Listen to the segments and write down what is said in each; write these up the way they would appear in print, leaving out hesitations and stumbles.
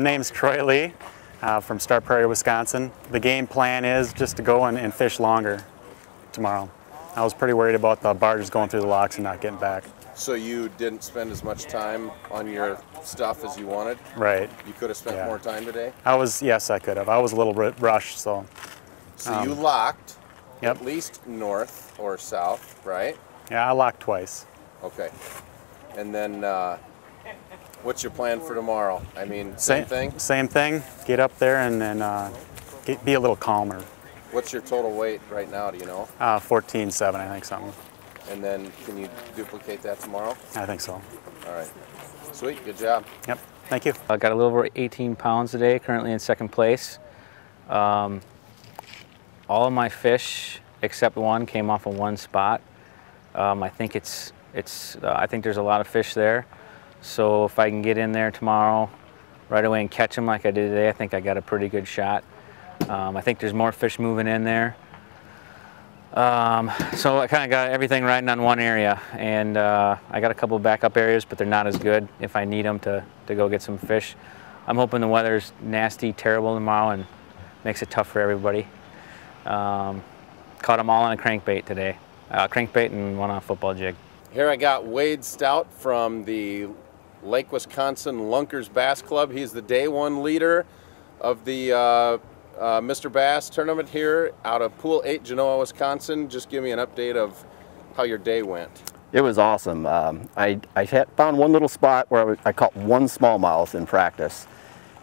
name's Troy Lee from Star Prairie, Wisconsin. The game plan is just to go and fish longer tomorrow. I was pretty worried about the barges going through the locks and not getting back. So you didn't spend as much time on your stuff as you wanted? Right. You could have spent more time today? Yes, I could have. I was a little rushed, so. So you locked Yep. at least north or south, right? Yeah, I locked twice. Okay. And then what's your plan for tomorrow? I mean, same thing? Same thing. Get up there and then be a little calmer. What's your total weight right now, do you know? 14.7, I think, something. And then can you duplicate that tomorrow? I think so. All right. Sweet, good job. Yep, thank you. I got a little over 18 pounds today, currently in second place. All of my fish, except one, came off of one spot. I think I think there's a lot of fish there. So if I can get in there tomorrow right away and catch them like I did today, I think I got a pretty good shot. I think there's more fish moving in there. So I kind of got everything riding on one area, and I got a couple of backup areas, but they're not as good if I need them to go get some fish. I'm hoping the weather's nasty, terrible tomorrow and makes it tough for everybody. Caught them all on a crankbait today. Crankbait and one on a football jig. Here I got Wade Stout from the Lake Wisconsin Lunkers Bass Club. He's the day one leader of the Mr. Bass tournament here out of Pool 8, Genoa, Wisconsin. Just give me an update of how your day went. It was awesome. I found one little spot where I caught one smallmouth in practice,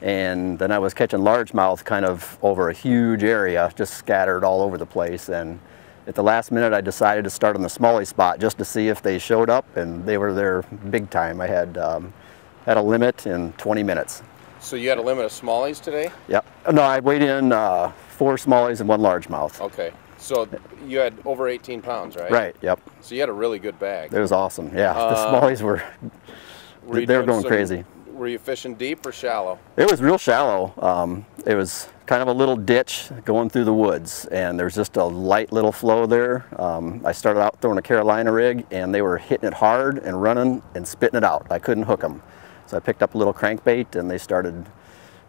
and then I was catching largemouth kind of over a huge area, just scattered all over the place. And at the last minute, I decided to start on the smallie spot just to see if they showed up, and they were there big time. I had a limit in 20 minutes. So you had a limit of smallies today? Yep. No, I weighed in 4 smallies and 1 largemouth. Okay. So you had over 18 pounds, right? Right, yep. So you had a really good bag. It was awesome, yeah. The smallies were they were going crazy. Were you fishing deep or shallow? It was real shallow. It was kind of a little ditch going through the woods, and there's just a light little flow there. I started out throwing a Carolina rig, and they were hitting it hard and running and spitting it out. I couldn't hook them. So I picked up a little crankbait, and they started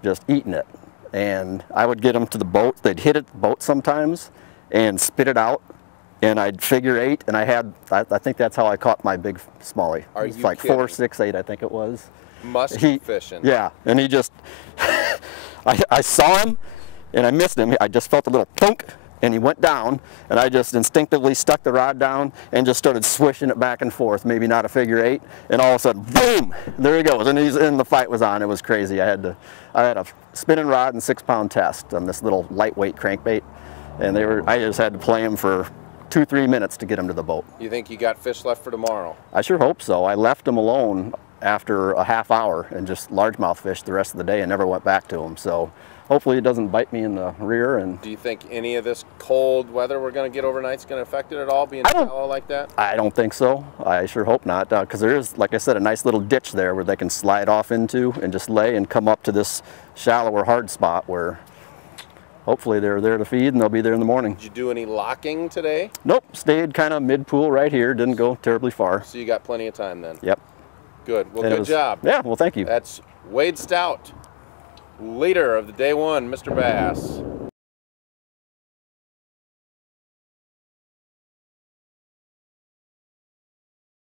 just eating it. And I would get them to the boat. They'd hit it the boat sometimes and spit it out, and I'd figure 8, and I think that's how I caught my big smallie. Are it was you like kidding? 4, 6, 8, I think it was. Musky fishing. Yeah, and he just, I saw him, and I missed him. I just felt a little plunk, and he went down, and I just instinctively stuck the rod down and just started swishing it back and forth, maybe not a figure 8, and all of a sudden, boom, there he goes, and the fight was on. It was crazy. I had a spinning rod and 6-pound test on this little lightweight crankbait, and I just had to play him for 2-3 minutes to get him to the boat. You think you got fish left for tomorrow? I sure hope so. I left him alone after a half hour and just largemouth fished the rest of the day and never went back to him. So hopefully it doesn't bite me in the rear. And do you think any of this cold weather we're going to get overnight is going to affect it at all, being shallow like that? I don't think so. I sure hope not, because there is, like I said, a nice little ditch there where they can slide off into and just lay and come up to this shallower hard spot where hopefully they're there to feed, and they'll be there in the morning. Did you do any locking today? Nope, stayed kind of mid-pool right here, didn't go terribly far. So you got plenty of time then? Yep. Good. Well, good job. Yeah, well, thank you. That's Wade Stout, leader of the day one Mr. Bass.